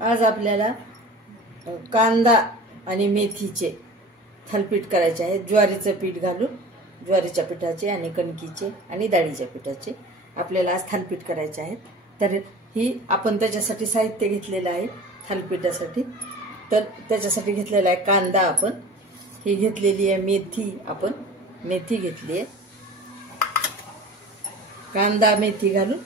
आज आपल्याला कांदा आणि मेथीचे थालीपीठ करायचे आहे। ज्वारीचं पीठ घालून, ज्वारीच्या पिठाचे आणि कणकीचे आणि डाळीच्या पिठाचे आपल्याला आज थालीपीठ करायचे आहेत। तर ही आपण त्याच्यासाठी साहित्य घेतलेलं आहे थालीपीठासाठी। तर त्याच्यासाठी घेतलेला आहे कांदा, आपण ही घेतलेली आहे मेथी, आपण मेथी घेतली आहे, कांदा मेथी घालून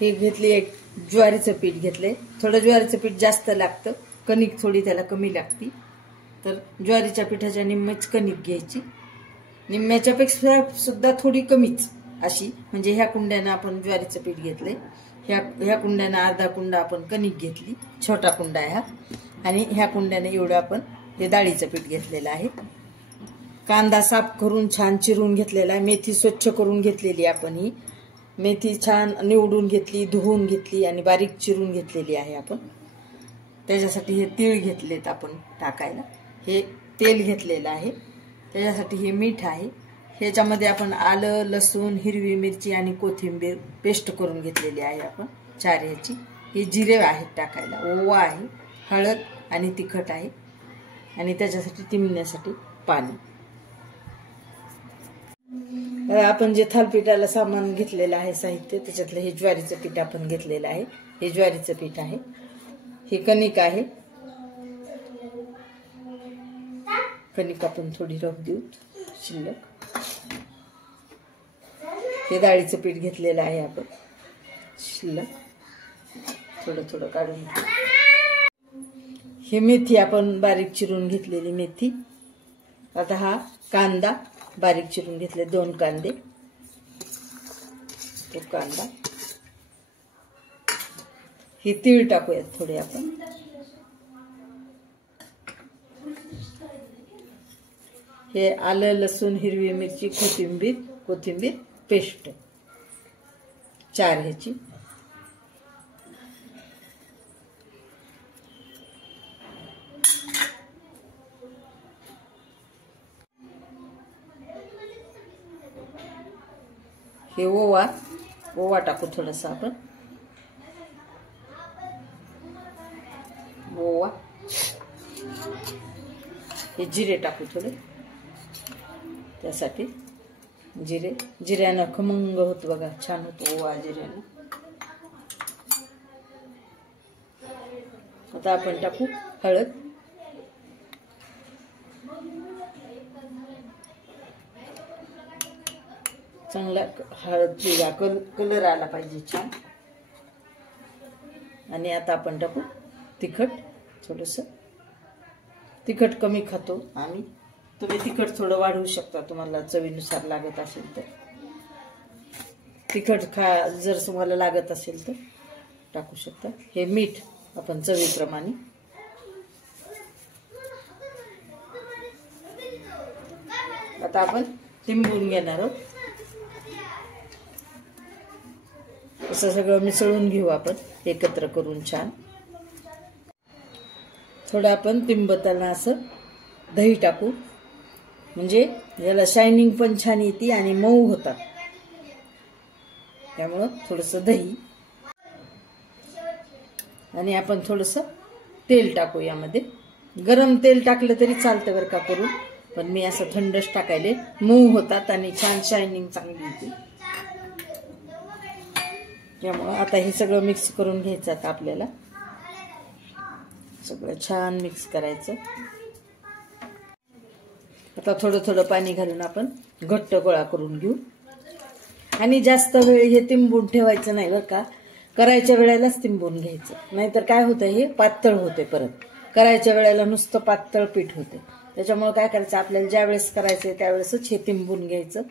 हे घेतली आहे। ज्वारीचं पीठ घेतले, थोडं ज्वारीचं पीठ जास्त लागतं, कणिक थोडी त्याला कमी लागती। तर ज्वारीच्या पिठाच्या निम्मेच कणिक घ्यायची, निम्म्याच्या पेक्षा सुद्धा थोडी कमीच अशी, म्हणजे ह्या कुंड्यानं आपण ज्वारीचं पीठ घेतले, ह्या कुंड्यानं अर्धा कुंडा आपण कणिक घेतली, छोटा कुंडा आहे हा, आणि ह्या कुंड्याने एवढं आपण हे डाळीचं पीठ घेतलेलं आहे। कांदा साफ करून छान चिरून घेतलेला आहे, मेथी स्वच्छ करून घेतलेली आपण, ही मेथी छान निवडून घेतली, धुवून घेतली आणि बारीक चिरून घेतलेली आहे आपण। त्याच्यासाठी हे तीळ घेतलेत आपण टाकायला, हे तेल घेतलेलं आहे, त्याच्यासाठी हे मीठ आहे, ह्याच्यामध्ये आपण आलं, लसूण, हिरवी मिरची आणि कोथिंबीर पेस्ट करून घेतलेली आहे आपण 4 ह्याची। हे जिरे आहेत टाकायला, ओवा आहे, हळद आणि तिखट आहे, आणि त्याच्यासाठी तिंबण्यासाठी पाणी। आपण जे थालीपीठाला सामान घेतलेलं आहे साहित्य, त्याच्यातलं हे ज्वारीचं पीठ आपण घेतलेलं आहे, हे ज्वारीचं पीठ आहे, हे कणिक आहे, कणिक आपण थोडी राहू देऊ शिल्लक। हे डाळीचं पीठ घेतलेलं आहे आपण शिल्लक, थोडं थोडं काढून घेऊ। हे मेथी आपण बारीक चिरून घेतलेली मेथी। आता हा कांदा बारीक चिरून घेतले, 2 कांदे, तो कांदा। हे तीळ टाकूयात थोडे आपण, हे आलं, लसूण, हिरवी मिरची, कोथिंबीर पेस्ट 4 ह्याची। हे ओवा टाकू थोडासा आपण, ओवा। हे जिरे टाकू थोडे, त्यासाठी जिऱ्यानं खमंग होत बघा, छान होतो ओवा जिऱ्यानं। आता आपण टाकू हळद, चांगला हळदीला कलर आला पाहिजे छान। आणि आता आपण टाकू तिखट, थोडंसं तिखट कमी खातो आम्ही, तुम्ही तिखट थोडं वाढवू शकता, तुम्हाला चवीनुसार लागत असेल तर। तिखट जर तुम्हाला लागत असेल तर टाकू शकता। हे मीठ आपण चवीप्रमाणे। आता आपण तिंबून घेणार आहोत, असं सगळं मिसळून घेऊ आपण एकत्र करून छान। थोडं आपण तिंबताना असं दही टाकू, म्हणजे याला शायनिंग पण छान येते आणि मऊ होतात, त्यामुळं थोडंसं दही। आणि आपण थोडंसं तेल टाकू यामध्ये, गरम तेल टाकलं तरी चालतं बरं का करून, पण मी असं थंडच टाकायले, मऊ होतात आणि छान शायनिंग चांगली येते। त्यामुळं आता हे सगळं मिक्स करून घ्यायचं, आता आपल्याला सगळं छान मिक्स करायचं। आता थोडं थोडं पाणी घालून आपण घट्ट गोळा करून घेऊ, आणि जास्त वेळ हे तिंबून ठेवायचं नाही बरं का, करायच्या वेळेलाच तिंबून घ्यायचं, नाहीतर काय होतं हे पातळ होते, परत करायच्या वेळेला नुसतं पातळ पीठ होते। त्याच्यामुळे काय करायचं, आपल्याला ज्या वेळेस करायचंय त्यावेळेसच हे तिंबून घ्यायचं,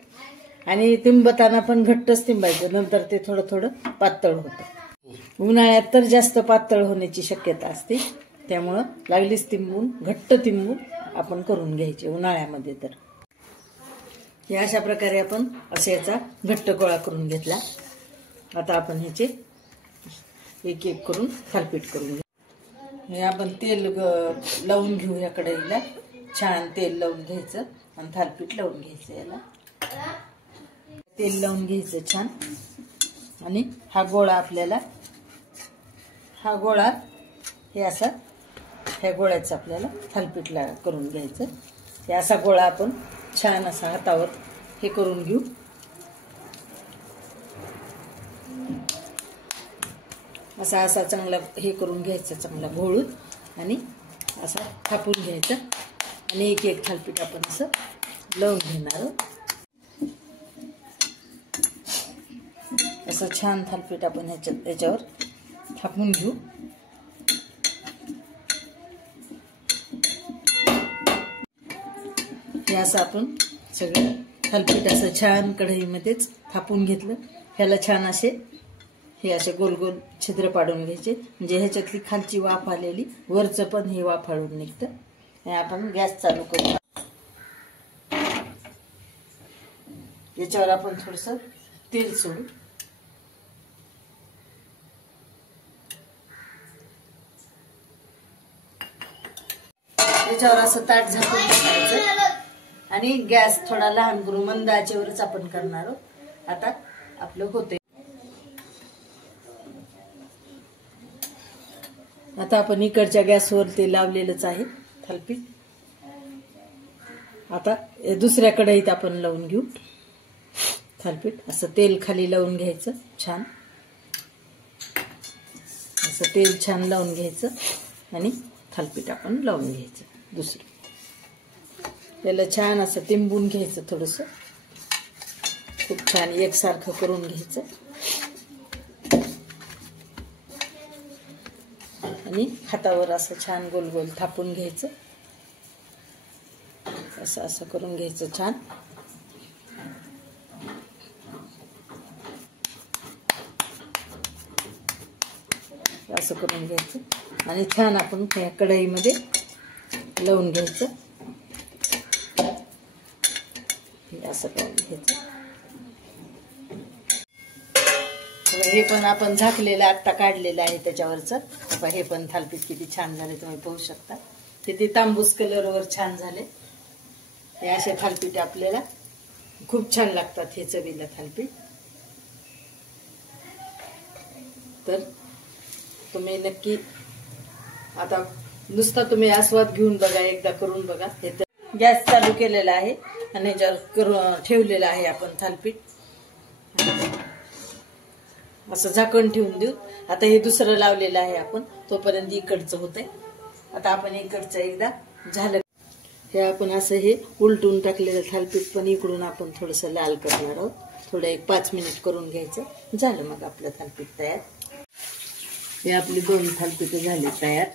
आणि तिंबताना पण घट्टच तिंबायचं, नंतर ते थोडं थोडं पातळ होतं। उन्हाळ्यात तर जास्त पातळ होण्याची शक्यता असते, त्यामुळं लागलीच तिंबून, घट्ट तिंबून आपण करून घ्यायचे उन्हाळ्यामध्ये। तर हे अशा प्रकारे आपण असे याचा घट्ट गोळा करून घेतला। आता आपण ह्याचे एक एक करून थालीपीठ करून घेऊ। हे आपण तेल लावून घेऊ, या कढईला छान तेल लावून घ्यायचं आणि थालीपीठ लावून घ्यायचं, याला तेल लावून घ्यायचं छान। आणि हा गोळा आपल्याला, हा गोळा हे असा ह्या गोळ्याचं आपल्याला थालीपीठ करून घ्यायचं. हे असा गोळा आपण छान असा हातावर हे करून घेऊ. असा असा चांगला हे करून घ्यायचं, चांगला घोळून आणि असा थापून घ्यायचं आणि एक एक थालीपीठ आपण असं लावून घेणार. असं छान थालीपीठ आपण याच्यावर थापून घेऊ. हे असं आपण सगळं थालीपीठ असं छान कढईमध्येच थापून घेतलं. ह्याला छान असे हे असे गोल गोल छिद्र पाडून घ्यायचे, म्हणजे ह्याच्यातली खालची वाफ आलेली वरचं पण हे वाफाळून निघतं. हे आपण गॅस चालू करू. याच्यावर आपण थोडंसं तेल सोडू. याच्यावर असं ताट झाकून टाकायचं आणि गॅस थोडा लहान करून मंद आचेवरच आपण करणार आहोत. आता आपलं होते. आता आपण इकडच्या गॅसवर ते लावलेलंच आहे थालीपीठ. आता दुसऱ्या कढईत आपण लावून घेऊ थालीपीठ. असं तेल खाली लावून घ्यायचं छान, असं तेल छान लावून घ्यायचं आणि थालीपीठ आपण लावून घ्यायचं. दुसरं त्याला छान असं तिंबून घ्यायचं, थोडंसं खूप छान एकसारखं करून घ्यायचं आणि हातावर असं छान गोल गोल थापून घ्यायचं. असं असं करून घ्यायचं छान. असं करून घ्यायचं आणि छान आपण या कढईमध्ये लावून घ्यायचं. असं करून घ्यायचं. हे पण आपण झाकलेलं आत्ता काढलेलं आहे त्याच्यावरचं. हे पण थालीपीठ किती छान झाले तुम्ही पाहू शकता. ते तांबूस कलरवर छान झाले. हे असे थालीपीठ आपल्याला खूप छान लागतात, हे चवीला थालीपीठ. तर तुम्ही नक्की आता नुसता तुम्ही आस्वाद घेऊन बघा, एकदा करून बघा. हे गॅस चालू केलेला आहे आणि याच्यावर ठेवलेलं आहे आपण थालीपीठ. असं झाकण ठेवून देऊ. आता हे दुसरं लावलेलं आहे आपण, तोपर्यंत इकडचं होतंय. आता आपण इकडचं एकदा झालं. हे आपण असं हे उलटून टाकलेलं थालीपीठ पण इकडून आपण थोडंसं लाल करणार आहोत. थोडं 1-5 मिनिट करून घ्यायचं. झालं मग आपलं थालीपीठ तयार. हे आपली 2 थालीपीठ झाले तयार.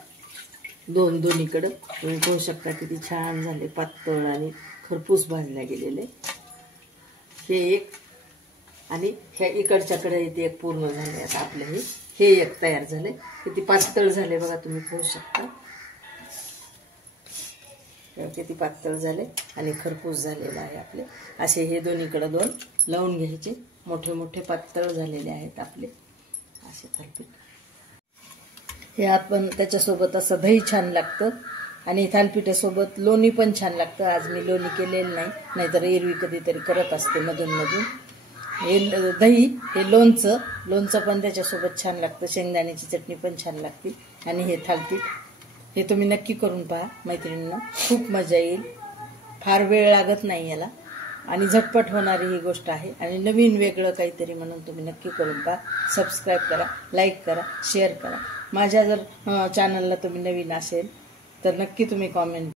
दोन्हीकडं तुम्ही पाहू शकता किती छान झाले, पातळ आणि खरपूस भाजल्या गेलेले. हे एक आणि ह्या इकडच्या कढईत एक पूर्ण झाले. आता आपलं हे एक तयार झाले. किती पातळ झाले बघा, तुम्ही पाहू शकता किती पातळ झाले आणि खरपूस झालेलं आहे आपले. असे हे दोन्हीकडे 2 लावून घ्यायचे. मोठे मोठे पातळ झालेले आहेत आपले असे थालीपीठ. हे आपण त्याच्यासोबत असं दही छान लागतं आणि थालीपीठासोबत लोणी पण छान लागतं. आज मी लोणी केलेलं नाही, नाहीतर एरवी कधीतरी करत असते मधून मधून. हे दही, हे लोणचं पण त्याच्यासोबत छान लागतं. शेंगदाण्याची चटणी पण छान लागते. आणि हे थालीपीठ हे तुम्ही नक्की करून पहा मैत्रिणींना, खूप मजा येईल. फार वेळ लागत नाही याला आणि झटपट होणारी ही गोष्ट आहे. आणि नवीन वेगळं काहीतरी म्हणून तुम्ही नक्की करून पहा. सबस्क्राईब करा, लाईक करा, शेअर करा. माझ्या जर चॅनलला तुम्ही नवीन असेल तर नक्की तुम्ही कॉमेंट